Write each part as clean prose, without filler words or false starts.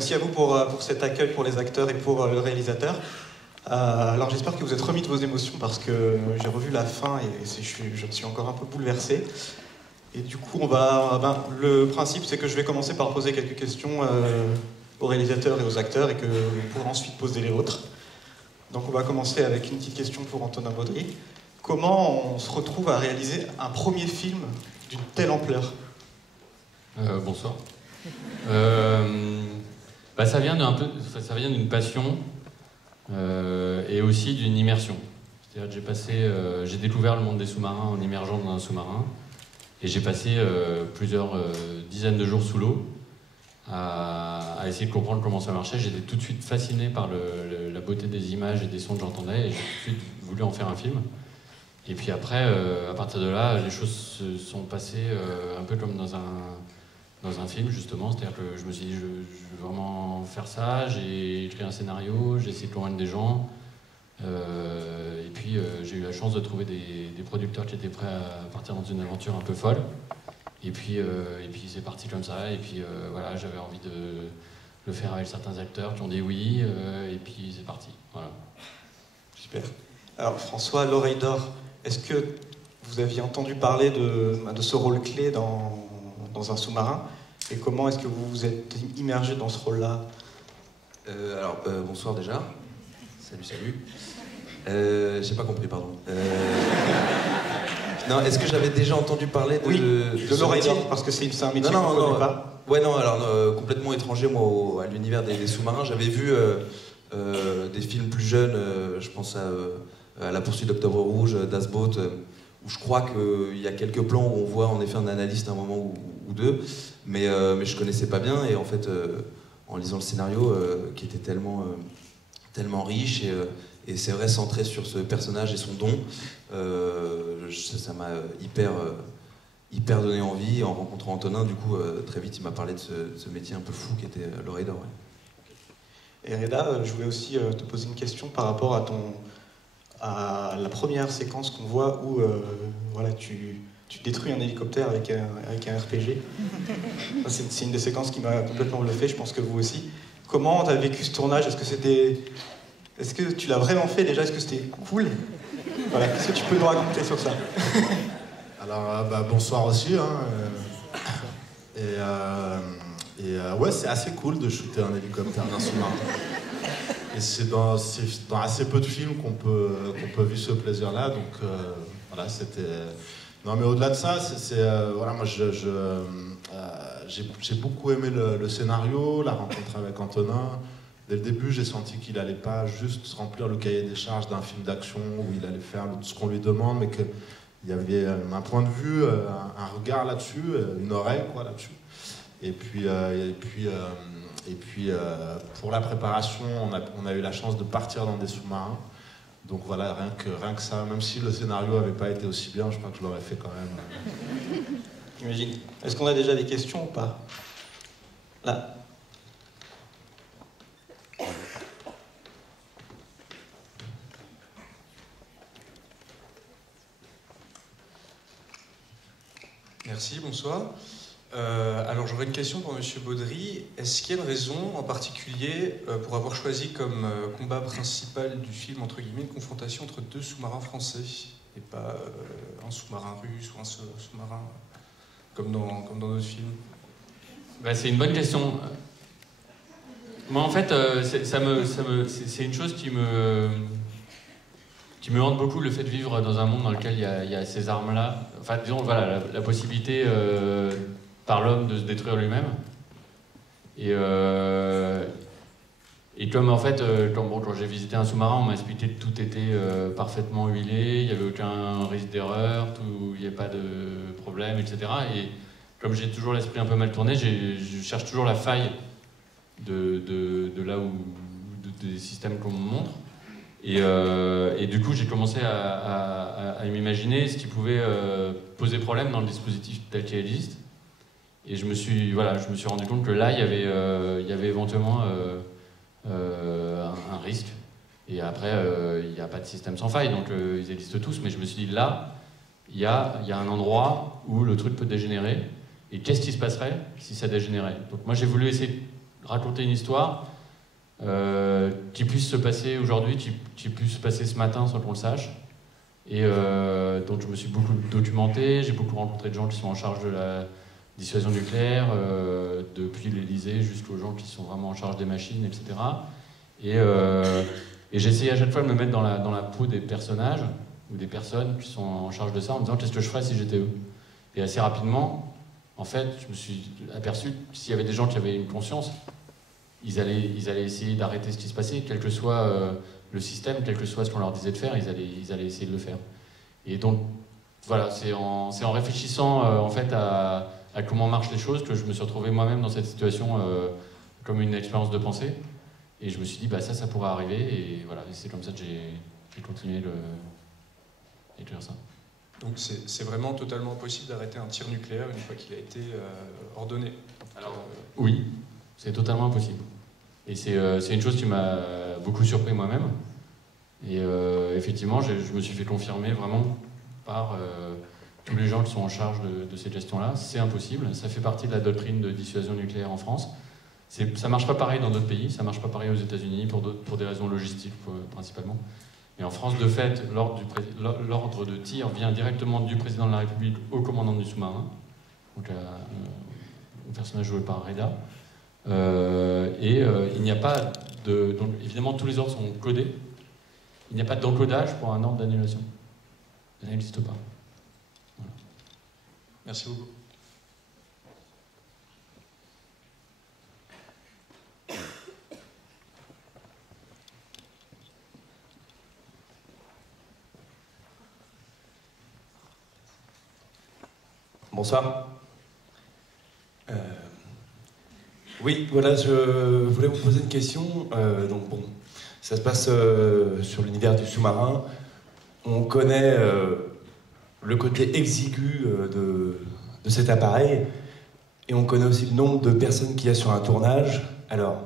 Merci à vous pour cet accueil pour les acteurs et pour le réalisateur. Alors j'espère que vous êtes remis de vos émotions parce que j'ai revu la fin et je suis encore un peu bouleversé. Et du coup, le principe, c'est que je vais commencer par poser quelques questions aux réalisateurs et aux acteurs et que vous pourrez ensuite poser les vôtres. Donc on va commencer avec une petite question pour Antonin Baudry. Comment on se retrouve à réaliser un premier film d'une telle ampleur? Bonsoir. Ça vient d'une passion et aussi d'une immersion. C'est-à-dire que j'ai découvert le monde des sous-marins en immergeant dans un sous-marin et j'ai passé plusieurs dizaines de jours sous l'eau à essayer de comprendre comment ça marchait. J'étais tout de suite fasciné par la beauté des images et des sons que j'entendais et j'ai tout de suite voulu en faire un film. Et puis après, à partir de là, les choses se sont passées un peu comme dans un film, justement. C'est-à-dire que je me suis dit, je veux vraiment faire ça. J'ai écrit un scénario, j'ai essayé de convaincre des gens. Et puis, j'ai eu la chance de trouver des producteurs qui étaient prêts à partir dans une aventure un peu folle. Et puis c'est parti comme ça. Et puis, voilà, j'avais envie de le faire avec certains acteurs qui ont dit oui. Et puis, c'est parti. Voilà. Super. Alors, François, l'oreille d'or, est-ce que vous aviez entendu parler de ce rôle clé dans un sous-marin, et comment est-ce que vous vous êtes immergé dans ce rôle-là? Bonsoir déjà. Salut. J'ai pas compris, pardon. Non, est-ce que j'avais déjà entendu parler de l'oreille d'or, parce que c'est un métier qu'on ne connaît pas. Ouais, non, alors complètement étranger, moi, à l'univers des sous-marins. J'avais vu des films plus jeunes, je pense à La poursuite d'Octobre Rouge, Das Boot, où je crois qu'il y a quelques plans où on voit en effet un analyste à un moment ou deux, mais je connaissais pas bien, et en fait, en lisant le scénario, qui était tellement riche, et c'est vrai, centré sur ce personnage et son don, ça m'a hyper donné envie. En rencontrant Antonin, du coup, très vite, il m'a parlé de ce métier un peu fou qui était l'oreille d'or. Ouais. Et Reda, je voulais aussi te poser une question par rapport à la première séquence qu'on voit où tu détruis un hélicoptère avec un RPG. C'est une des séquences qui m'a complètement bluffé, je pense que vous aussi. Comment tu as vécu ce tournage? Est-ce que tu l'as vraiment fait déjà? Est-ce que c'était cool? Voilà, qu'est-ce que tu peux nous raconter sur ça? Alors, bonsoir aussi. Ouais, c'est assez cool de shooter un hélicoptère d'un sous-marin. Et c'est dans assez peu de films qu'on peut vivre ce plaisir-là. Donc voilà, c'était. Non, mais au-delà de ça, voilà, moi j'ai beaucoup aimé le scénario, la rencontre avec Antonin. Dès le début, j'ai senti qu'il n'allait pas juste remplir le cahier des charges d'un film d'action où il allait faire tout ce qu'on lui demande, mais qu'il y avait un point de vue, un regard là-dessus, une oreille là-dessus. Et puis pour la préparation, on a eu la chance de partir dans des sous-marins. Donc voilà, rien que ça, même si le scénario n'avait pas été aussi bien, je crois que je l'aurais fait quand même. J'imagine. Est-ce qu'on a déjà des questions ou pas? Là. Merci, bonsoir. Alors j'aurais une question pour Monsieur Baudry. Est-ce qu'il y a une raison en particulier pour avoir choisi comme combat principal du film, entre guillemets, une confrontation entre deux sous-marins français et pas un sous-marin russe ou un sous-marin comme dans d'autres films? C'est une bonne question. Moi en fait, c'est une chose qui me hante beaucoup, le fait de vivre dans un monde dans lequel il y a ces armes-là. Enfin, disons, voilà, la possibilité par l'homme de se détruire lui-même. Et comme en fait, quand j'ai visité un sous-marin, on m'a expliqué que tout était parfaitement huilé, il n'y avait aucun risque d'erreur, il n'y avait pas de problème, etc. Et comme j'ai toujours l'esprit un peu mal tourné, je cherche toujours la faille de là où des systèmes qu'on me montre. Et du coup, j'ai commencé à m'imaginer ce qui pouvait poser problème dans le dispositif tel qu'il existe. Et je me suis rendu compte que là, il y avait éventuellement un risque. Et après, il n'y a pas de système sans faille, donc ils existent tous. Mais je me suis dit, là, il y a un endroit où le truc peut dégénérer. Et qu'est-ce qui se passerait si ça dégénérait? Donc moi, j'ai voulu essayer raconter une histoire qui puisse se passer aujourd'hui, qui puisse se passer ce matin sans qu'on le sache. Et donc je me suis beaucoup documenté, j'ai beaucoup rencontré de gens qui sont en charge de la dissuasion nucléaire, depuis l'Élysée jusqu'aux gens qui sont vraiment en charge des machines, etc. Et j'ai essayé à chaque fois de me mettre dans la peau des personnages ou des personnes qui sont en charge de ça, en me disant qu'est-ce que je ferais si j'étais eux. Et assez rapidement, en fait, je me suis aperçu que s'il y avait des gens qui avaient une conscience, ils allaient essayer d'arrêter ce qui se passait, quel que soit le système, quel que soit ce qu'on leur disait de faire, ils allaient essayer de le faire. Et donc, voilà, c'est en réfléchissant en fait à comment marchent les choses que je me suis retrouvé moi-même dans cette situation comme une expérience de pensée. Et je me suis dit, bah ça pourrait arriver. Et voilà, et c'est comme ça que j'ai continué d'écrire ça. Donc c'est vraiment totalement possible d'arrêter un tir nucléaire une fois qu'il a été ordonné. Alors, oui, c'est totalement impossible. Et c'est une chose qui m'a beaucoup surpris moi-même. Et effectivement, je me suis fait confirmer vraiment par tous les gens qui sont en charge de ces questions-là. C'est impossible. Ça fait partie de la doctrine de dissuasion nucléaire en France. Ça ne marche pas pareil dans d'autres pays. Ça ne marche pas pareil aux États-Unis pour des raisons logistiques principalement. Mais en France, de fait, l'ordre de tir vient directement du président de la République au commandant du sous-marin, donc au personnage joué par Reda. Il n'y a pas de... Donc, évidemment, tous les ordres sont codés. Il n'y a pas d'encodage pour un ordre d'annulation. Ça n'existe pas. Voilà. Merci beaucoup. Bonsoir. Oui, voilà, je voulais vous poser une question. Donc bon, ça se passe sur l'univers du sous-marin. On connaît le côté exigu de cet appareil, et on connaît aussi le nombre de personnes qu'il y a sur un tournage. Alors,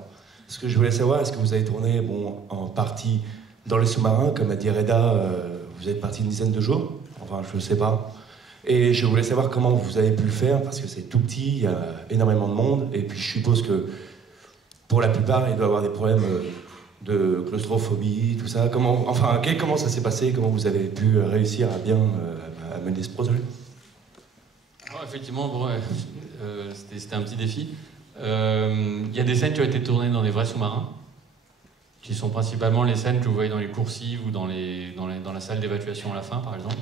ce que je voulais savoir, est-ce que vous avez tourné, en partie dans les sous-marins, comme a dit Reda, vous êtes parti une dizaine de jours, enfin, je ne sais pas. Et je voulais savoir comment vous avez pu le faire, parce que c'est tout petit, il y a énormément de monde, et puis je suppose que pour la plupart, il doit y avoir des problèmes de claustrophobie, tout ça. Comment ça s'est passé? Comment vous avez pu réussir à bien mener ce projet? Effectivement, bon, c'était un petit défi. Il y a des scènes qui ont été tournées dans des vrais sous-marins, qui sont principalement les scènes que vous voyez dans les coursives ou dans la salle d'évacuation à la fin, par exemple.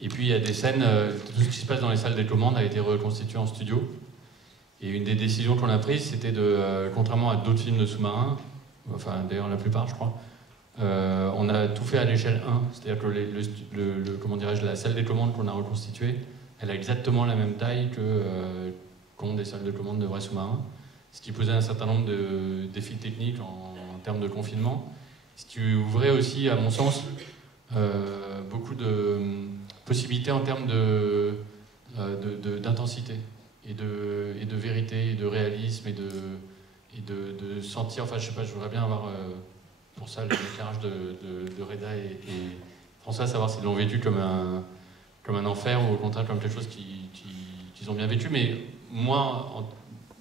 Et puis il y a des scènes, tout ce qui se passe dans les salles des commandes a été reconstitué en studio. Et une des décisions qu'on a prises, c'était contrairement à d'autres films de sous-marins, enfin d'ailleurs la plupart je crois, on a tout fait à l'échelle 1. C'est-à-dire que la salle des commandes qu'on a reconstituée, elle a exactement la même taille qu'ont des salles de commande de vrais sous-marins. Ce qui posait un certain nombre de défis techniques en termes de confinement. Ce qui ouvrait aussi, à mon sens, beaucoup de possibilités en termes d'intensité et de vérité et de réalisme et de sentir, enfin je sais pas, je voudrais bien avoir pour ça l'éclairage de Reda et François, savoir s'ils l'ont vécu comme un enfer ou au contraire comme quelque chose qu'ils ont bien vécu. Mais moi,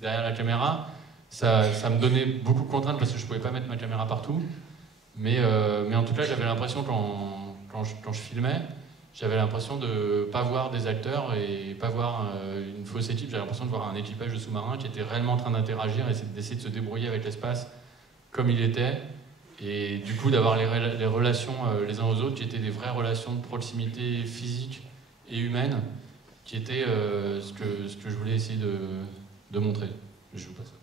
derrière la caméra, ça me donnait beaucoup de contraintes parce que je pouvais pas mettre ma caméra partout. Mais en tout cas, j'avais l'impression quand je filmais, j'avais l'impression de ne pas voir des acteurs et pas voir une fausse équipe. J'avais l'impression de voir un équipage de sous-marins qui était réellement en train d'interagir et d'essayer de se débrouiller avec l'espace comme il était. Et du coup, d'avoir les relations les uns aux autres qui étaient des vraies relations de proximité physique et humaine, qui étaient ce que je voulais essayer de montrer. Je vous passe.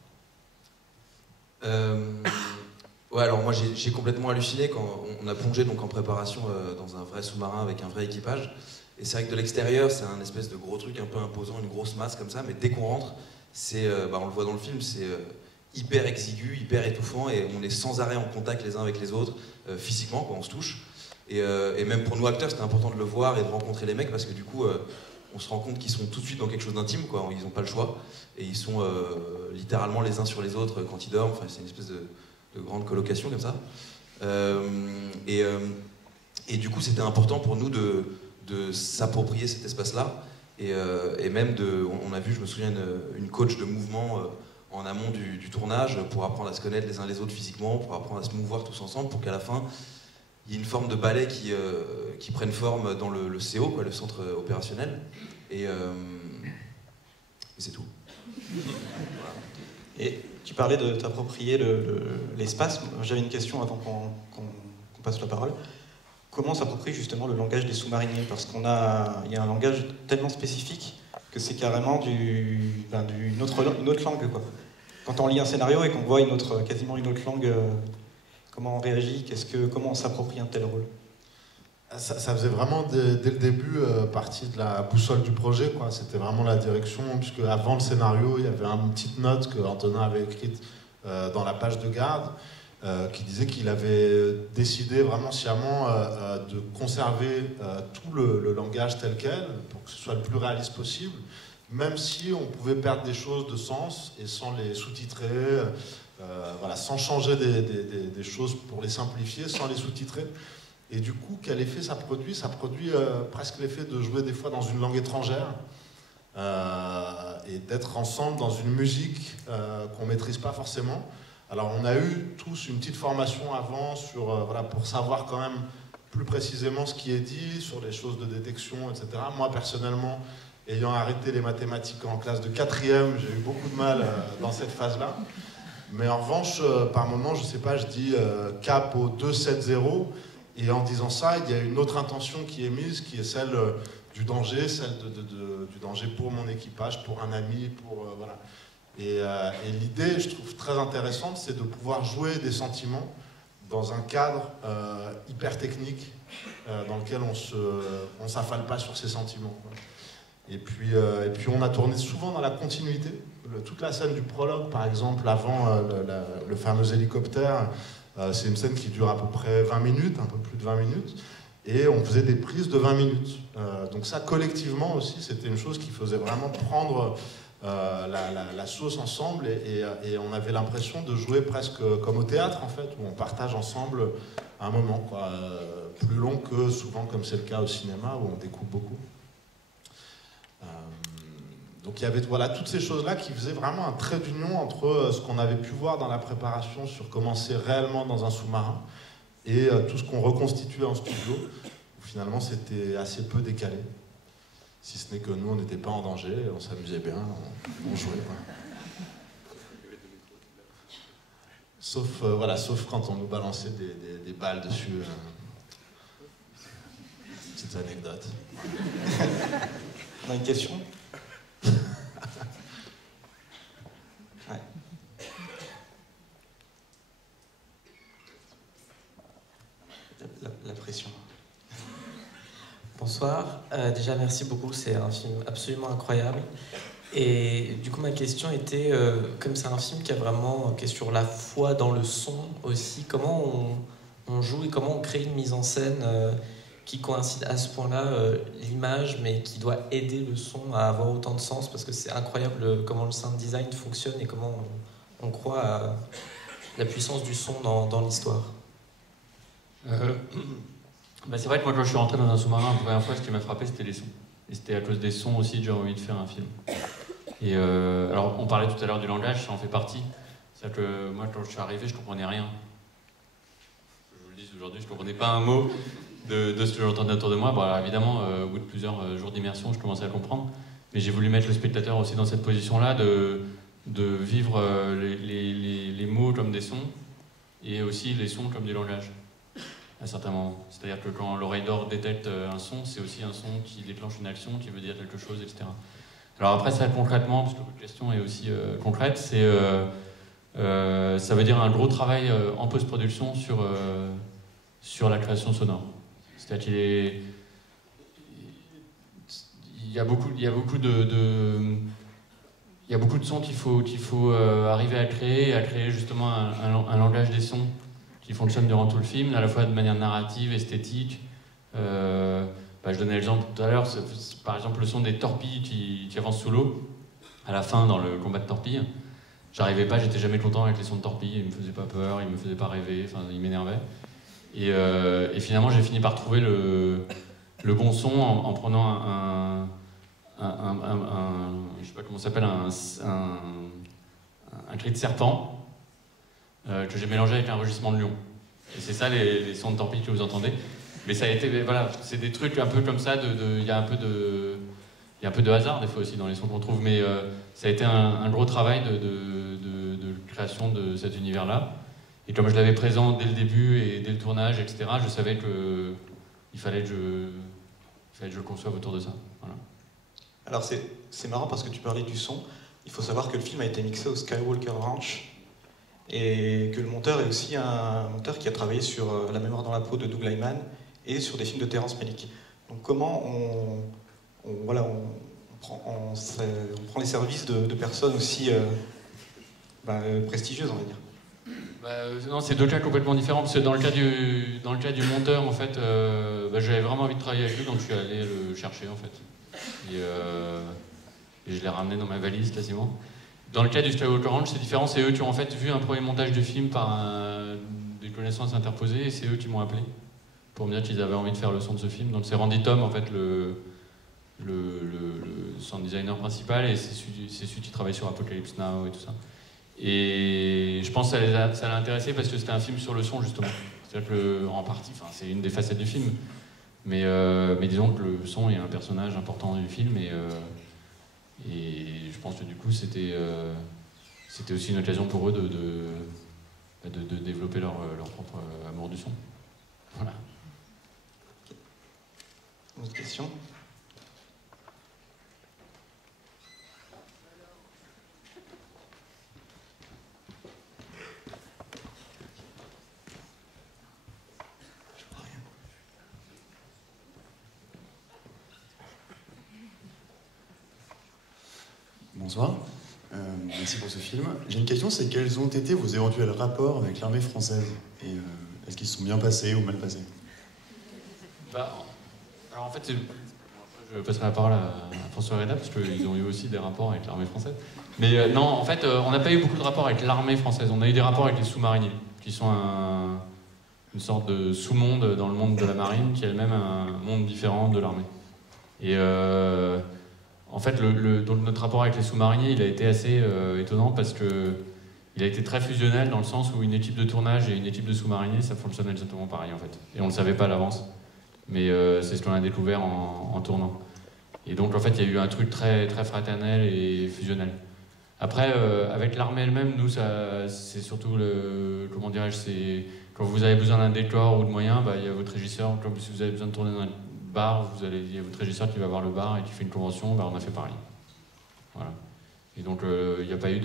Ouais, alors moi j'ai complètement halluciné quand on a plongé donc en préparation dans un vrai sous-marin avec un vrai équipage. Et c'est vrai que de l'extérieur, c'est un espèce de gros truc un peu imposant, une grosse masse comme ça, mais dès qu'on rentre, c'est, on le voit dans le film, c'est hyper exigu, hyper étouffant, et on est sans arrêt en contact les uns avec les autres, physiquement, quand on se touche. Et même pour nous acteurs, c'était important de le voir et de rencontrer les mecs, parce que du coup, on se rend compte qu'ils sont tout de suite dans quelque chose d'intime, quoi. Ils n'ont pas le choix, et ils sont littéralement les uns sur les autres quand ils dorment. Enfin, c'est une espèce de grande colocation comme ça. Et du coup, c'était important pour nous de s'approprier cet espace-là. Et même on a vu, je me souviens, une coach de mouvement en amont du tournage pour apprendre à se connaître les uns les autres physiquement, pour apprendre à se mouvoir tous ensemble, pour qu'à la fin, il y ait une forme de ballet qui prenne forme dans le CO, quoi, le centre opérationnel. Et c'est tout. Et tu parlais de t'approprier l'espace. J'avais une question avant qu'on passe la parole. Comment s'approprie justement le langage des sous-mariniers? Parce qu'il y a un langage tellement spécifique que c'est carrément une autre langue, quoi. Quand on lit un scénario et qu'on voit quasiment une autre langue, comment on réagit? Comment on s'approprie un tel rôle? Ça faisait vraiment dès le début partie de la boussole du projet, quoi. C'était vraiment la direction, puisque avant le scénario, il y avait une petite note que Antonin avait écrite dans la page de garde, qui disait qu'il avait décidé vraiment sciemment de conserver tout le langage tel quel, pour que ce soit le plus réaliste possible, même si on pouvait perdre des choses de sens et sans les sous-titrer, sans changer des choses pour les simplifier, sans les sous-titrer. Et du coup, quel effet ça produit? Ça produit presque l'effet de jouer des fois dans une langue étrangère et d'être ensemble dans une musique qu'on ne maîtrise pas forcément. Alors on a eu tous une petite formation avant pour savoir quand même plus précisément ce qui est dit, sur les choses de détection, etc. Moi personnellement, ayant arrêté les mathématiques en classe de 4e, j'ai eu beaucoup de mal dans cette phase-là. Mais en revanche, par moment, je sais pas, je dis cap au 2-7-0, et en disant ça, il y a une autre intention qui est mise, qui est celle du danger, celle du danger pour mon équipage, pour un ami, voilà. Et l'idée, je trouve très intéressante, c'est de pouvoir jouer des sentiments dans un cadre hyper technique dans lequel on s'affale pas sur ces sentiments, quoi. Et puis on a tourné souvent dans la continuité. Toute la scène du prologue, par exemple, avant le fameux hélicoptère, c'est une scène qui dure à peu près 20 minutes, un peu plus de 20 minutes, et on faisait des prises de 20 minutes. Donc ça, collectivement aussi, c'était une chose qui faisait vraiment prendre la sauce ensemble, et on avait l'impression de jouer presque comme au théâtre, en fait, où on partage ensemble un moment, quoi, plus long que souvent, comme c'est le cas au cinéma, où on découpe beaucoup. Donc il y avait toutes ces choses-là qui faisaient vraiment un trait d'union entre ce qu'on avait pu voir dans la préparation sur comment c'est réellement dans un sous-marin et tout ce qu'on reconstituait en studio, où finalement c'était assez peu décalé. Si ce n'est que nous, on n'était pas en danger, on s'amusait bien, on jouait, quoi. Sauf quand on nous balançait des balles dessus. Petites anecdotes. On a une question? Ouais. La pression. Bonsoir. Déjà, merci beaucoup. C'est un film absolument incroyable. Et du coup, ma question était, comme c'est un film qui est sur la foi dans le son aussi, comment on joue et comment on crée une mise en scène qui coïncide à ce point-là, l'image, mais qui doit aider le son à avoir autant de sens, parce que c'est incroyable comment le sound design fonctionne et comment on croit à la puissance du son dans l'histoire. C'est vrai que moi, quand je suis rentré dans un sous-marin la première fois, ce qui m'a frappé, c'était les sons. Et c'était à cause des sons aussi que j'ai envie de faire un film. Et alors, on parlait tout à l'heure du langage, ça en fait partie. C'est-à-dire que moi, quand je suis arrivé, je comprenais rien. Je vous le dis aujourd'hui, je comprenais pas un mot de ce que j'entendais autour de moi. Bon, alors, évidemment, au bout de plusieurs jours d'immersion, je commençais à comprendre. Mais j'ai voulu mettre le spectateur aussi dans cette position-là, de vivre les mots comme des sons, et aussi les sons comme du langage, à certains moments. C'est-à-dire que quand l'oreille d'or détecte un son, c'est aussi un son qui déclenche une action, qui veut dire quelque chose, etc. Alors après, ça concrètement, parce que votre question est aussi concrète, ça veut dire un gros travail en post-production sur la création sonore. C'est-à-dire qu'il y a beaucoup de sons qu'il faut arriver à créer justement un langage des sons qui fonctionne durant tout le film, à la fois de manière narrative, esthétique. Je donnais l'exemple tout à l'heure, par exemple le son des torpilles qui avancent sous l'eau, à la fin dans le combat de torpilles. J'arrivais pas, j'étais jamais content avec les sons de torpilles, ils me faisaient pas peur, ils me faisaient pas rêver, enfin ils m'énervaient. Et finalement j'ai fini par trouver le bon son en prenant je sais pas comment ça s'appelle, un un cri de serpent que j'ai mélangé avec un rugissement de lion. Et c'est ça les sons de torpille que vous entendez. Mais ça a été, voilà, c'est des trucs un peu comme ça, il y a un peu de hasard des fois aussi dans les sons qu'on trouve, mais ça a été un gros travail de création de cet univers-là. Et comme je l'avais présent dès le début et dès le tournage, etc., je savais qu'il fallait que je le conçoive autour de ça. Voilà. Alors c'est marrant parce que tu parlais du son. Il faut savoir que le film a été mixé au Skywalker Ranch et que le monteur est aussi un monteur qui a travaillé sur La mémoire dans la peau de Doug Liman et sur des films de Terrence Malick. Donc comment on prend les services de personnes aussi prestigieuses, on va dire. Non, c'est deux cas complètement différents, parce que dans le cas du monteur, en fait, j'avais vraiment envie de travailler avec lui, donc je suis allé le chercher, en fait. Et je l'ai ramené dans ma valise, quasiment. Dans le cas du Skywalker Ranch, c'est différent, c'est eux qui ont en fait vu un premier montage du film par des connaissances interposées, et c'est eux qui m'ont appelé pour me dire qu'ils avaient envie de faire le son de ce film. Donc c'est Randy Tom, en fait, le sound designer principal, et c'est celui qui travaille sur Apocalypse Now et tout ça. Et je pense que ça l'a intéressé parce que c'était un film sur le son, justement. C'est-à-dire que, en partie, c'est une des facettes du film, mais disons que le son est un personnage important du film, et je pense que du coup c'était aussi une occasion pour eux de développer leur propre amour du son. Voilà. Une autre question ? Bonsoir, merci pour ce film. J'ai une question, c'est quels ont été vos éventuels rapports avec l'armée française? Et est-ce qu'ils se sont bien passés ou mal passés? Alors en fait, je passerai la parole à François Reda, parce qu'ils ont eu aussi des rapports avec l'armée française. Mais non, en fait, on n'a pas eu beaucoup de rapports avec l'armée française. On a eu des rapports avec les sous-mariniers, qui sont une sorte de sous-monde dans le monde de la marine, qui est elle-même un monde différent de l'armée. Et en fait, donc notre rapport avec les sous-mariniers, il a été assez étonnant parce que il a été très fusionnel dans le sens où une équipe de tournage et une équipe de sous-mariniers, ça fonctionne exactement pareil en fait. Et on ne le savait pas à l'avance, mais c'est ce qu'on a découvert en tournant. Et donc en fait, il y a eu un truc très, très fraternel et fusionnel. Après, avec l'armée elle-même, nous, c'est surtout comment dirais-je, c'est quand vous avez besoin d'un décor ou de moyens, il y a votre régisseur. Comme si vous avez besoin de tourner dans un bar, il y a votre régisseur qui va voir le bar et qui fait une convention, on a fait pareil. Voilà. Et donc il n'y a pas eu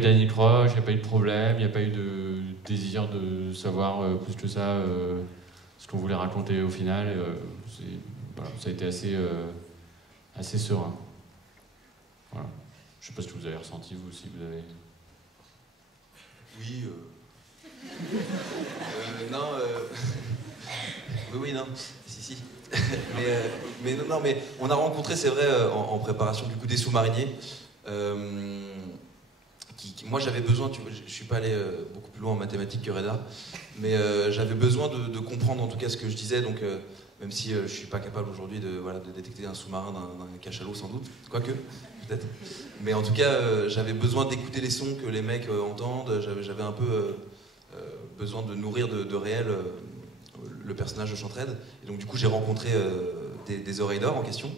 d'anicroche, il n'y a pas eu de problème, il n'y a pas eu de désir de savoir plus que ça ce qu'on voulait raconter au final. Ça a été assez serein. Voilà. Je ne sais pas ce que vous avez ressenti, vous, si vous avez... Oui. Non. Oui, non. Si. mais on a rencontré, c'est vrai, en préparation du coup des sous-mariniers. Moi, j'avais besoin, je suis pas allé beaucoup plus loin en mathématiques que Reda, mais j'avais besoin de comprendre en tout cas ce que je disais. Donc, même si je suis pas capable aujourd'hui de détecter un sous-marin d'un cachalot sans doute, quoique, peut-être. Mais en tout cas, j'avais besoin d'écouter les sons que les mecs entendent. J'avais un peu besoin de nourrir de réel le personnage de Chantraide. Et donc du coup j'ai rencontré des oreilles d'or en question,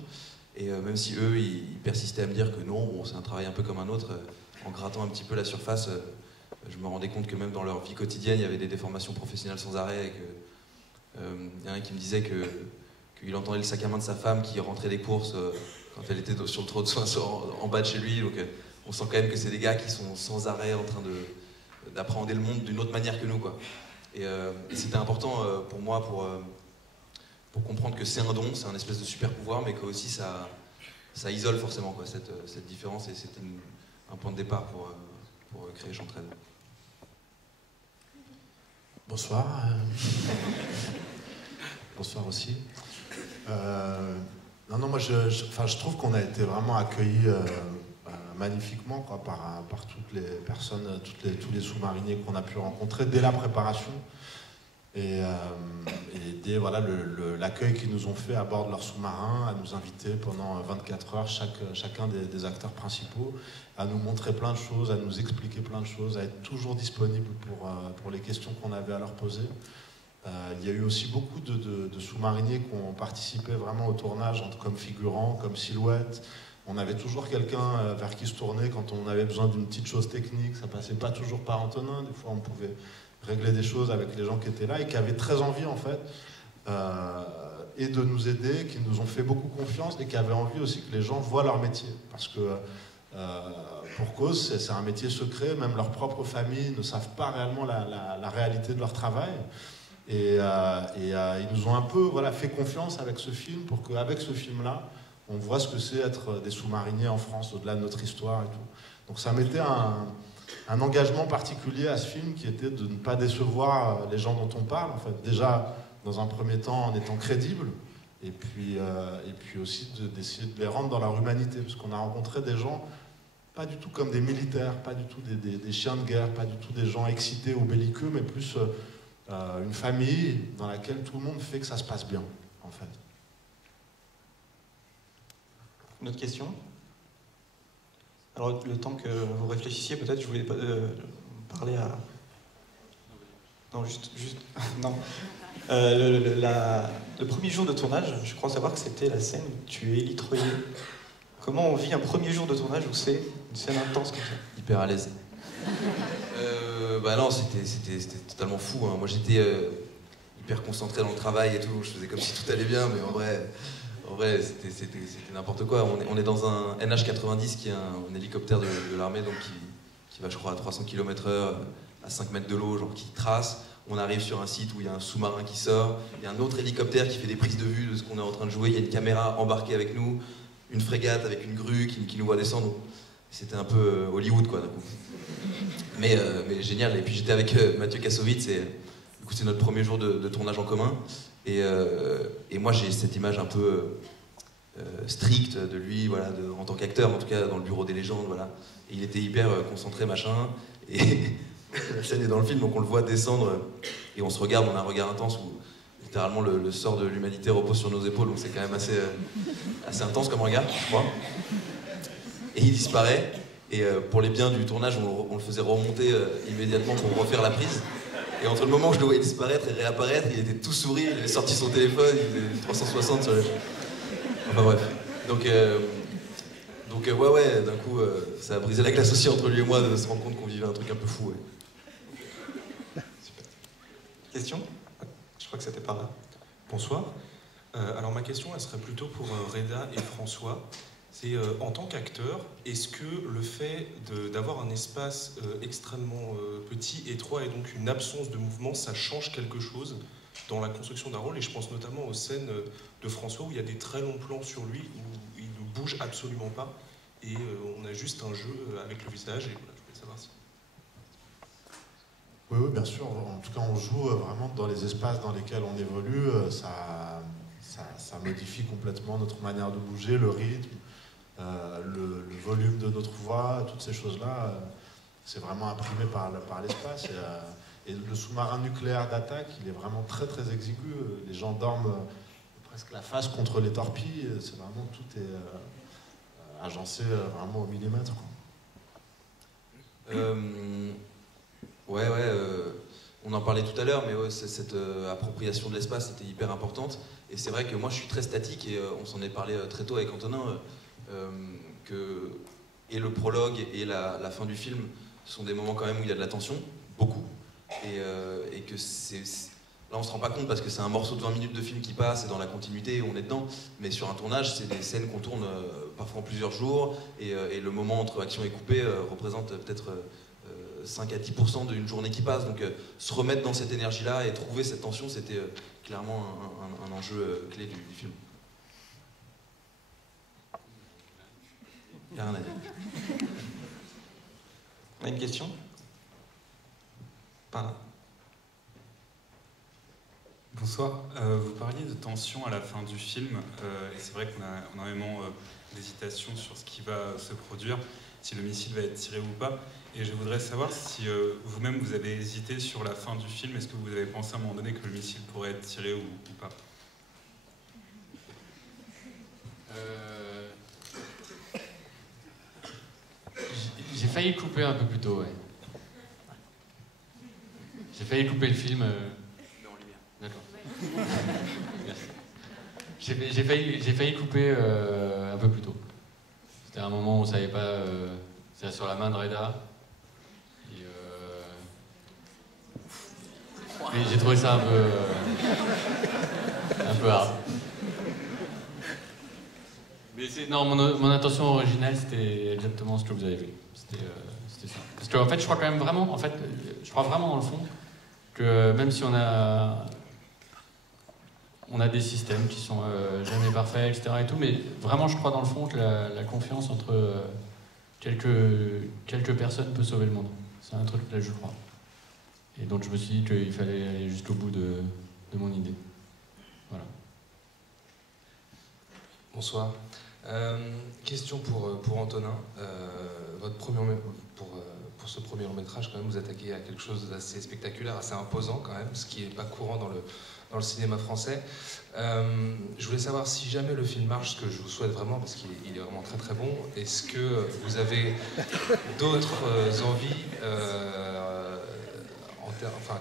et même si eux ils persistaient à me dire que non, bon, c'est un travail un peu comme un autre, en grattant un petit peu la surface, je me rendais compte que même dans leur vie quotidienne il y avait des déformations professionnelles sans arrêt, et que y en a un qui me disait qu'il entendait le sac à main de sa femme qui rentrait des courses quand elle était sur le trot de soins en bas de chez lui. Donc on sent quand même que c'est des gars qui sont sans arrêt en train d'appréhender le monde d'une autre manière que nous, quoi. Et c'était important pour moi pour comprendre que c'est un don, c'est un espèce de super pouvoir, mais que aussi ça isole forcément, quoi, cette différence, et c'était un point de départ pour créer Chantraide. Bonsoir. Bonsoir aussi. Moi je trouve qu'on a été vraiment accueillis magnifiquement, quoi, par toutes les personnes, tous les sous-mariniers qu'on a pu rencontrer dès la préparation. et dès voilà, l'accueil qu'ils nous ont fait à bord de leur sous-marin, à nous inviter pendant 24 heures, chacun des acteurs principaux, à nous montrer plein de choses, à nous expliquer plein de choses, à être toujours disponible pour les questions qu'on avait à leur poser. Il y a eu aussi beaucoup de sous-mariniers qui ont participé vraiment au tournage, comme figurants, comme silhouettes. On avait toujours quelqu'un vers qui se tourner quand on avait besoin d'une petite chose technique. Ça passait pas toujours par Antonin. Des fois, on pouvait régler des choses avec les gens qui étaient là et qui avaient très envie, en fait, et de nous aider, qui nous ont fait beaucoup confiance et qui avaient envie aussi que les gens voient leur métier. Parce que, pour cause, c'est un métier secret. Même leurs propres familles ne savent pas réellement la réalité de leur travail. Et ils nous ont un peu fait confiance avec ce film pour qu'avec ce film-là, on voit ce que c'est être des sous-mariniers en France, au-delà de notre histoire et tout. Donc ça mettait un engagement particulier à ce film qui était de ne pas décevoir les gens dont on parle. En fait, déjà, dans un premier temps, en étant crédible, et puis aussi d'essayer de les rendre dans leur humanité, parce qu'on a rencontré des gens pas du tout comme des militaires, pas du tout des chiens de guerre, pas du tout des gens excités ou belliqueux, mais plus une famille dans laquelle tout le monde fait que ça se passe bien, en fait. Une autre question? Alors, le temps que vous réfléchissiez, peut-être, je voulais parler à... Non, juste... non. Le premier jour de tournage, je crois savoir que c'était la scène où tu es élitroyé. Comment on vit un premier jour de tournage où c'est une scène intense comme ça? Hyper à l'aise. Bah non, c'était totalement fou. Hein. Moi, j'étais hyper concentré dans le travail et tout. Je faisais comme si tout allait bien, mais en vrai, c'était n'importe quoi. On est dans un NH-90 qui est un hélicoptère de l'armée, donc qui va, je crois, à 300 km/h, à 5 mètres de l'eau, genre qui trace. On arrive sur un site où il y a un sous-marin qui sort, il y a un autre hélicoptère qui fait des prises de vue de ce qu'on est en train de jouer, il y a une caméra embarquée avec nous, une frégate avec une grue qui nous voit descendre. C'était un peu Hollywood, quoi, d'un coup. Mais génial. Et puis j'étais avec Mathieu Kassovitz, et du coup c'est notre premier jour de tournage en commun. Et moi j'ai cette image un peu stricte de lui, voilà, en tant qu'acteur, en tout cas dans le bureau des légendes, voilà. Et il était hyper concentré, machin. Et la scène est dans le film, donc on le voit descendre et on se regarde, on a un regard intense où littéralement le sort de l'humanité repose sur nos épaules, donc c'est quand même assez intense comme regard, je crois. Et il disparaît, et pour les biens du tournage, on le faisait remonter immédiatement pour refaire la prise. Et entre le moment où je le voyais disparaître et réapparaître, il était tout sourire, il avait sorti son téléphone, il était 360 sur le... Enfin bref. Donc ouais, d'un coup, ça a brisé la glace aussi entre lui et moi de se rendre compte qu'on vivait un truc un peu fou. Ouais. Super. Question? Je crois que c'était par là. Bonsoir. Alors ma question, elle serait plutôt pour Reda et François. C'est en tant qu'acteur, est-ce que le fait d'avoir un espace extrêmement petit, étroit et donc une absence de mouvement, ça change quelque chose dans la construction d'un rôle? Et je pense notamment aux scènes de François où il y a des très longs plans sur lui, où il ne bouge absolument pas. Et on a juste un jeu avec le visage. Et voilà, je voulais savoir si... Oui, bien sûr. En tout cas, on joue vraiment dans les espaces dans lesquels on évolue. Ça modifie complètement notre manière de bouger, le rythme. Le volume de notre voix, toutes ces choses-là, c'est vraiment imprimé par l'espace. Et le sous-marin nucléaire d'attaque, il est vraiment très très exigu. Les gens dorment presque la face contre les torpilles. C'est vraiment, tout est agencé vraiment au millimètre. On en parlait tout à l'heure, mais ouais, cette appropriation de l'espace était hyper importante. Et c'est vrai que moi je suis très statique, et on s'en est parlé très tôt avec Antonin. Et le prologue et la fin du film sont des moments quand même où il y a de la tension, beaucoup, et que là on se rend pas compte parce que c'est un morceau de 20 minutes de film qui passe et dans la continuité on est dedans, mais sur un tournage c'est des scènes qu'on tourne parfois en plusieurs jours, et le moment entre action et coupé représente peut-être 5 à 10% d'une journée qui passe, donc se remettre dans cette énergie là et trouver cette tension, c'était clairement un enjeu clé du film. Il n'y a rien à dire. On a une question? Par là. Bonsoir. Vous parliez de tension à la fin du film, et c'est vrai qu'on a énormément d'hésitation sur ce qui va se produire. si le missile va être tiré ou pas. Et je voudrais savoir si vous-même vous avez hésité sur la fin du film. Est-ce que vous avez pensé à un moment donné que le missile pourrait être tiré ou pas? J'ai failli couper un peu plus tôt, ouais. J'ai failli couper le film. D'accord. Merci. J'ai failli couper un peu plus tôt. C'était un moment où on savait pas. C'était sur la main de Reda. Et j'ai trouvé ça un peu hard. Mais non, mon intention originale, c'était exactement ce que vous avez vu. C'était ça. Parce qu'en fait, je crois quand même vraiment, je crois vraiment dans le fond que même si on a des systèmes qui sont jamais parfaits, etc. et tout, mais vraiment, je crois dans le fond que la confiance entre quelques personnes peut sauver le monde. C'est un truc là, je crois. Et donc, je me suis dit qu'il fallait aller jusqu'au bout de mon idée. Voilà. Bonsoir. Question pour Antonin. Pour ce premier long métrage, quand même, vous attaquez à quelque chose d'assez spectaculaire, assez imposant quand même, ce qui n'est pas courant dans le cinéma français. Je voulais savoir si jamais le film marche, ce que je vous souhaite vraiment, parce qu'il est vraiment très très bon, est-ce que vous avez d'autres envies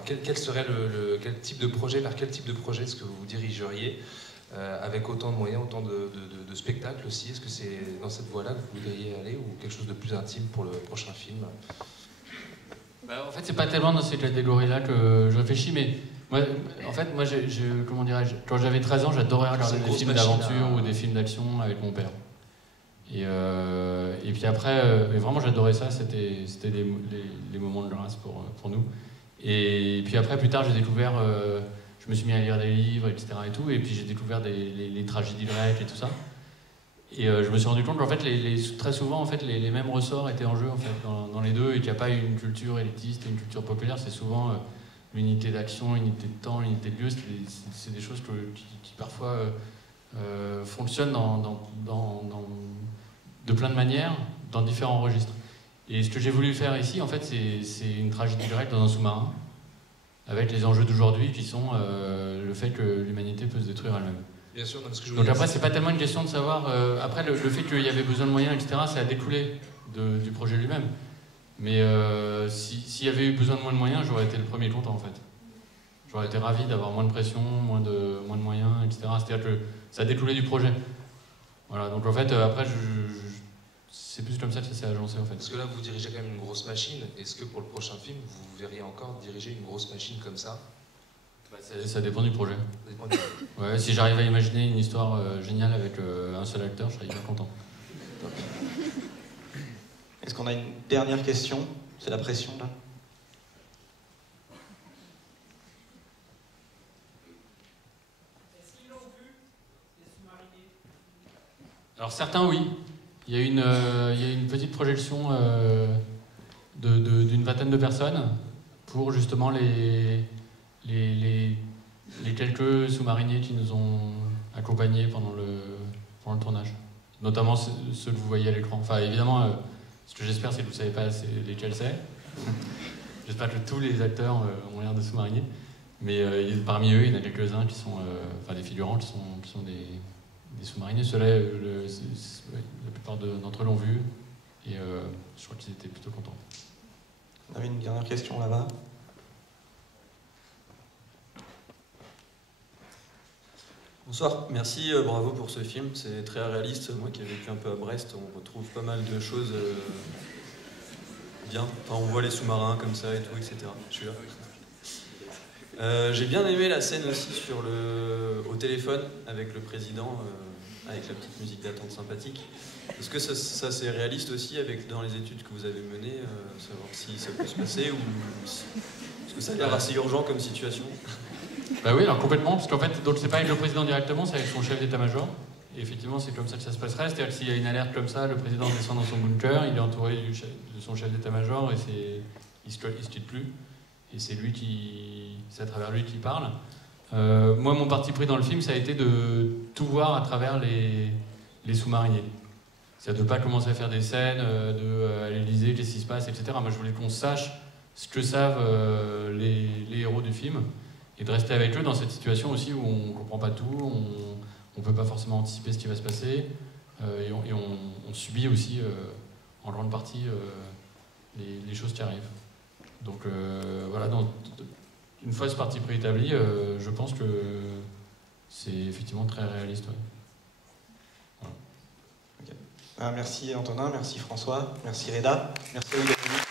quel serait quel type de projet, vers quel type de projet est-ce que vous vous dirigeriez avec autant de moyens, autant de spectacles aussi? Est-ce que c'est dans cette voie-là que vous voudriez aller ou quelque chose de plus intime pour le prochain film? En fait, c'est pas tellement dans cette catégorie-là que je réfléchis, mais moi, comment dirais-je, quand j'avais 13 ans, j'adorais regarder des films d'aventure ou des films d'action avec mon père. Et puis après, vraiment j'adorais ça, c'était les moments de grâce pour nous. Et puis après, plus tard, j'ai découvert, je me suis mis à lire des livres, etc. et tout, et puis j'ai découvert les tragédies grecques et tout ça. Et je me suis rendu compte qu'en fait, très souvent, en fait, les mêmes ressorts étaient en jeu en fait, dans les deux, et qu'il n'y a pas une culture élitiste et une culture populaire, c'est souvent l'unité d'action, l'unité de temps, l'unité de lieu, c'est des choses qui parfois fonctionnent de plein de manières, dans différents registres. Et ce que j'ai voulu faire ici, en fait, c'est une tragédie grecque dans un sous-marin, avec les enjeux d'aujourd'hui qui sont le fait que l'humanité peut se détruire elle-même. Bien sûr, parce que je donc après, c'est pas tellement une question de savoir... après, le fait qu'il y avait besoin de moyens, etc., ça a découlé du projet lui-même. Mais s'il y avait eu besoin de moins de moyens, j'aurais été le premier content, en fait. J'aurais été ravi d'avoir moins de pression, moins de moyens, etc. C'est-à-dire que ça a découlé du projet. Voilà, donc en fait, après, c'est plus comme ça que ça s'est agencé, en fait. Parce que là, vous dirigez quand même une grosse machine. Est-ce que pour le prochain film, vous verriez encore diriger une grosse machine comme ça? Ça dépend du projet. Ouais, si j'arrive à imaginer une histoire géniale avec un seul acteur, je serais hyper content. Est-ce qu'on a une dernière question? C'est la pression, là. Est-ce qu'ils l'ont vu, les sous-marinés? Alors certains, oui. Il y a une petite projection d'une vingtaine de personnes pour justement les quelques sous-mariniers qui nous ont accompagnés pendant le tournage. Notamment ceux que vous voyez à l'écran. Enfin, évidemment, ce que j'espère, c'est que vous ne savez pas lesquels c'est. J'espère que tous les acteurs ont l'air de sous-mariniers. Mais parmi eux, il y en a quelques-uns qui sont des figurants qui sont des sous-mariniers. Ceux-là, la plupart d'entre eux l'ont vu. Et je crois qu'ils étaient plutôt contents. On avait une dernière question là-bas. Bonsoir, merci, bravo pour ce film, c'est très réaliste. Moi qui ai vécu un peu à Brest, on retrouve pas mal de choses bien. Enfin, on voit les sous-marins comme ça et tout, etc. Je suis là. J'ai bien aimé la scène aussi au téléphone avec le président, avec la petite musique d'attente sympathique. Est-ce que ça c'est réaliste aussi dans les études que vous avez menées, savoir si ça peut se passer ou est-ce que ça a l'air assez urgent comme situation? Bah oui, alors complètement, parce qu'en fait, donc c'est pas avec le président directement, c'est avec son chef d'état-major. Et effectivement, c'est comme ça que ça se passerait. C'est-à-dire que s'il y a une alerte comme ça, le président descend dans son bunker, il est entouré de son chef d'état-major et il se quitte plus. Et c'est à travers lui qui parle. Moi, mon parti pris dans le film, ça a été de tout voir à travers les sous-mariniers. C'est-à-dire de ne pas commencer à faire des scènes, à l'Élysée, qu'est-ce qui se passe, etc. Moi, je voulais qu'on sache ce que savent les héros du film, et de rester avec eux dans cette situation aussi où on ne comprend pas tout, on ne peut pas forcément anticiper ce qui va se passer, et on subit aussi, en grande partie, les choses qui arrivent. Donc voilà, une fois ce parti préétabli, je pense que c'est effectivement très réaliste. Ouais. Voilà. Okay. Merci Antonin, merci François, merci Reda, merci à vous d'être venus.